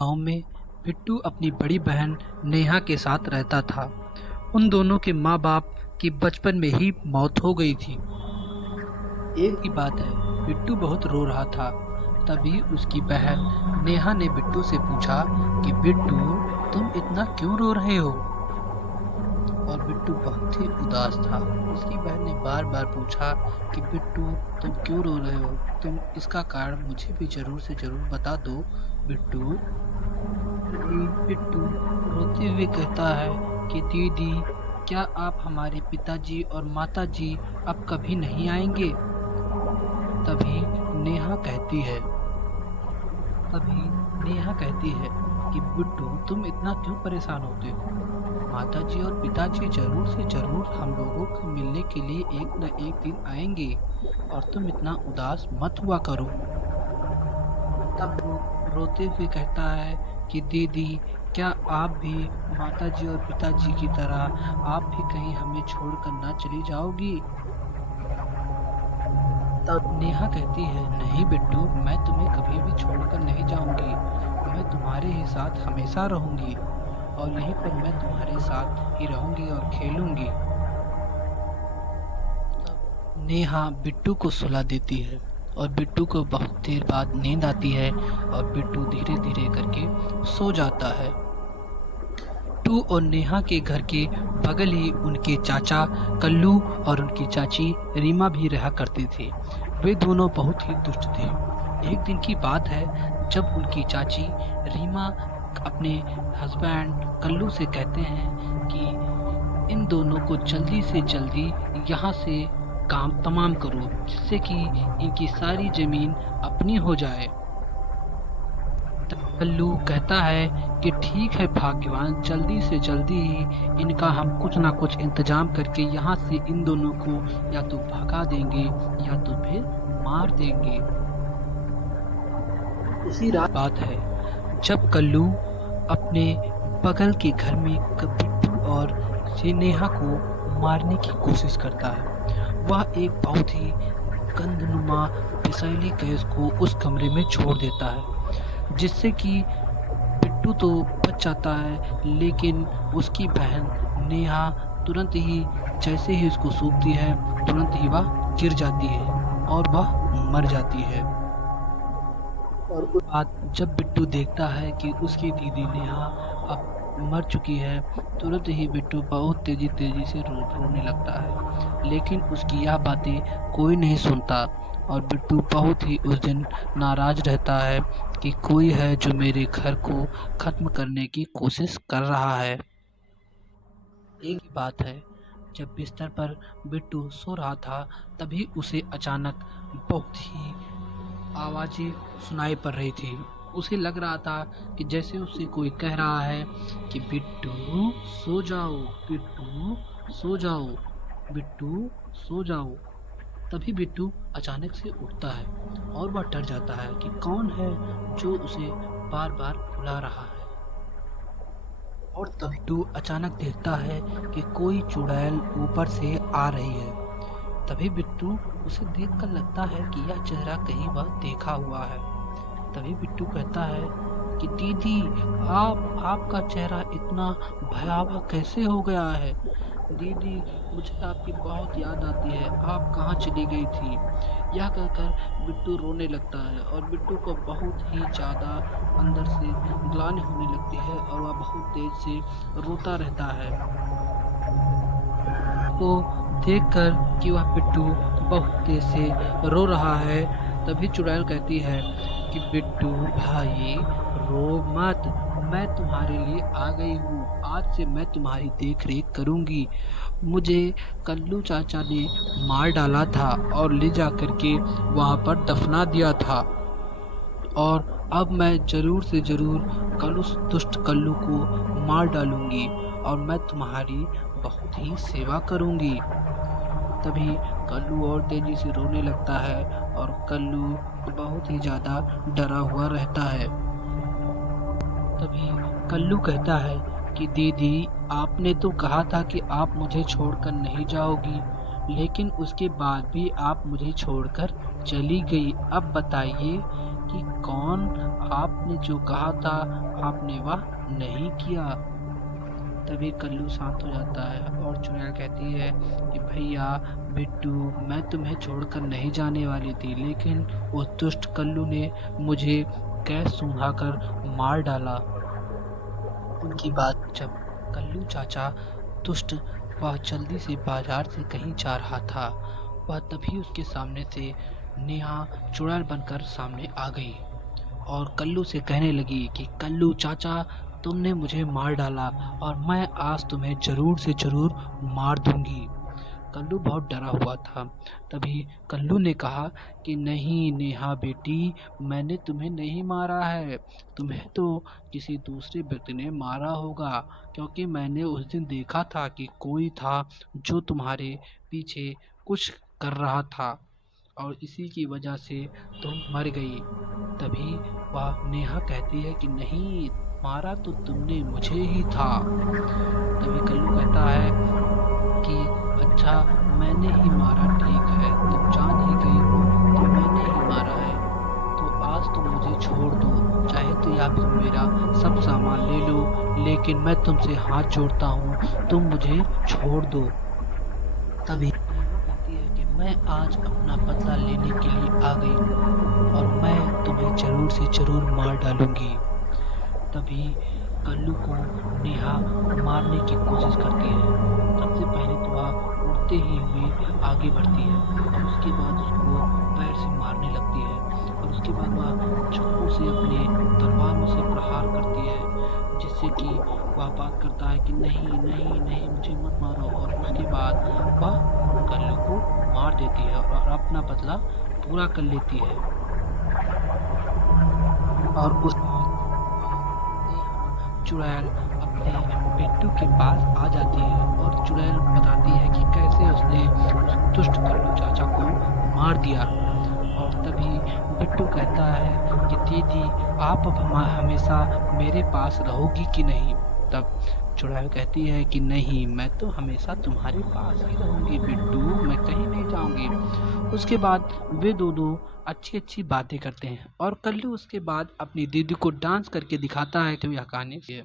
गांव में बिट्टू अपनी बड़ी बहन नेहा के साथ रहता था। उन दोनों के माँ बाप की बचपन में ही मौत हो गई थी। एक की बात है, बिट्टू बहुत रो रहा था। तभी उसकी बहन नेहा ने बिट्टू से पूछा कि बिट्टू, तुम इतना क्यों रो रहे हो? और बिट्टू बहुत ही उदास था। उसकी बहन ने बार बार पूछा कि बिट्टू, तुम क्यों रो रहे हो? तुम इसका कारण मुझे भी जरूर से जरूर बता दो बिट्टू। तभी बिट्टू रोते हुए कहता है कि दीदी, क्या आप हमारे पिताजी और माताजी अब कभी नहीं आएंगे? तभी नेहा कहती है तभी नेहा कहती है कि बिट्टू, तुम इतना क्यों परेशान होते हो? माताजी और पिताजी जरूर से जरूर हम लोगों को मिलने के लिए एक न एक दिन आएंगे, और तुम इतना उदास मत हुआ करो। तब वो रोते हुए कहता है कि दीदी, क्या आप भी माताजी और पिताजी की तरह आप भी कहीं हमें छोड़कर ना चली जाओगी? तब नेहा कहती है, नहीं बिट्टू, मैं तुम्हें कभी भी छोड़कर नहीं जाऊंगी। मैं तुम्हारे ही साथ हमेशा रहूंगी, और यहीं पर मैं तुम्हारे साथ ही रहूंगी और खेलूंगी। तब नेहा बिट्टू को सुला देती है, और बिट्टू को बहुत देर बाद नींद आती है, और बिट्टू धीरे धीरे करके सो जाता है। बिट्टू और नेहा के घर के बगल ही उनके चाचा कल्लू और उनकी चाची रीमा भी रहा करते थे। वे दोनों बहुत ही दुष्ट थे। एक दिन की बात है, जब उनकी चाची रीमा अपने हस्बैंड कल्लू से कहते हैं कि इन दोनों को जल्दी से जल्दी यहाँ से काम तमाम करो, जिससे कि इनकी सारी ज़मीन अपनी हो जाए। कल्लू कहता है कि ठीक है भाग्यवान, जल्दी से जल्दी ही इनका हम कुछ ना कुछ इंतजाम करके यहाँ से इन दोनों को या तो भगा देंगे या तो फिर मार देंगे। उसी रात बात है, जब कल्लू अपने बगल के घर में बिट्टू और नेहा को मारने की कोशिश करता है। वह एक बहुत ही गंधनुमा विषैली गैस को उस कमरे में छोड़ देता है, जिससे कि बिट्टू तो बच जाता है, लेकिन उसकी बहन नेहा तुरंत ही, जैसे ही उसको सूखती है, तुरंत ही वह गिर जाती है और वह मर जाती है। और उस बाद जब बिट्टू देखता है कि उसकी दीदी नेहा अब मर चुकी है, तुरंत ही बिट्टू बहुत तेजी से रोने लगता है। लेकिन उसकी यह बातें कोई नहीं सुनता, और बिट्टू बहुत ही उस दिन नाराज रहता है कि कोई है जो मेरे घर को ख़त्म करने की कोशिश कर रहा है। एक बात है, जब बिस्तर पर बिट्टू सो रहा था, तभी उसे अचानक बहुत ही आवाज़ें सुनाई पड़ रही थी। उसे लग रहा था कि जैसे उसे कोई कह रहा है कि बिट्टू सो जाओ, बिट्टू सो जाओ, बिट्टू सो जाओ। तभी बिट्टू अचानक से उठता है, और वह डर जाता है कि कौन है जो उसे बार बार बुला रहा है। और तभी बिट्टू अचानक देखता है कि कोई चुड़ैल ऊपर से आ रही है। तभी बिट्टू उसे देखकर लगता है कि यह चेहरा कहीं वह देखा हुआ है। तभी बिट्टू कहता है कि दीदी, आपका चेहरा इतना भयावह कैसे हो गया है? दीदी, मुझे आपकी बहुत याद आती है, आप कहाँ चली गई थी? यह कहकर बिट्टू रोने लगता है, और बिट्टू को बहुत ही ज़्यादा अंदर से ग्लानि होने लगती है, और वह बहुत तेज से रोता रहता है। तो देखकर कि वह बिट्टू बहुत तेज से रो रहा है, तभी चुड़ैल कहती है कि बिट्टू भाई, रो मत, मैं तुम्हारे लिए आ गई हूँ। आज से मैं तुम्हारी देख रेख करूँगी। मुझे कल्लू चाचा ने मार डाला था और ले जा करके वहाँ पर दफना दिया था, और अब मैं ज़रूर से ज़रूर उस दुष्ट कल्लू को मार डालूँगी, और मैं तुम्हारी बहुत ही सेवा करूँगी। तभी कल्लू और तेजी से रोने लगता है, और कल्लू बहुत ही ज़्यादा डरा हुआ रहता है। तभी कल्लू कहता है कि दीदी, आपने तो कहा था कि आप मुझे छोड़कर नहीं जाओगी, लेकिन उसके बाद भी आप मुझे छोड़कर चली गई। अब बताइए कि कौन, आपने जो कहा था आपने वह नहीं किया। तभी कल्लू शांत हो जाता है और चुड़ैल कहती है कि भैया बिट्टू, मैं तुम्हें छोड़कर नहीं जाने वाली थी, लेकिन वो दुष्ट कल्लू ने मुझे गैस सूंघाकर मार डाला। उनकी बात जब कल्लू चाचा दुष्ट वह जल्दी से बाजार से कहीं जा रहा था, वह तभी उसके सामने से नेहा चुड़ैल बनकर सामने आ गई और कल्लू से कहने लगी कि कल्लू चाचा, तुमने मुझे मार डाला और मैं आज तुम्हें ज़रूर से ज़रूर मार दूंगी। कल्लू बहुत डरा हुआ था। तभी कल्लू ने कहा कि नहीं नेहा बेटी, मैंने तुम्हें नहीं मारा है, तुम्हें तो किसी दूसरे व्यक्ति ने मारा होगा, क्योंकि मैंने उस दिन देखा था कि कोई था जो तुम्हारे पीछे कुछ कर रहा था और इसी की वजह से तुम मर गई। तभी वह नेहा कहती है कि नहीं, मारा तो तुमने मुझे ही था। तभी कल्लू कहता है कि अच्छा, मैंने ही मारा, ठीक है, तुम जान ही गई हो तो मैंने ही मारा है, तो आज तुम मुझे छोड़ दो, चाहे तो या फिर मेरा सब सामान ले लो, लेकिन मैं तुमसे हाथ जोड़ता हूँ, तुम मुझे छोड़ दो। तभी नेहा कहती है कि मैं आज अपना बदला लेने के लिए आ गई हूँ और मैं तुम्हें ज़रूर से ज़रूर मार डालूंगी। तभी कल्लू को नेहा मारने की कोशिश करती है। सबसे पहले तो वह उड़ते ही हुए आगे बढ़ती है और उसके बाद उसको पैर से मारने लगती है और उसके बाद वह चाकू से अपने तलवारों से प्रहार करती है, जिससे कि वह बात करता है कि नहीं नहीं नहीं, मुझे मत मारो, और उसके बाद वह कल्लू को मार देती है और अपना बदला पूरा कर लेती है। और उस चुड़ैल अपने बिट्टू के पास आ जाती है और चुड़ैल बताती है कि कैसे उसने उस दुष्ट कल्लू चाचा को मार दिया। और तभी बिट्टू कहता है कि दीदी, आप अब हमेशा मेरे पास रहोगी कि नहीं। तब चुड़ैल कहती है कि नहीं, मैं तो हमेशा तुम्हारे पास ही रहूंगी बिट्टू, मैं कहीं नहीं जाऊंगी। उसके बाद वे दोनों अच्छी अच्छी बातें करते हैं और कल्लू उसके बाद अपनी दीदी को डांस करके दिखाता है कि यह कहानी है।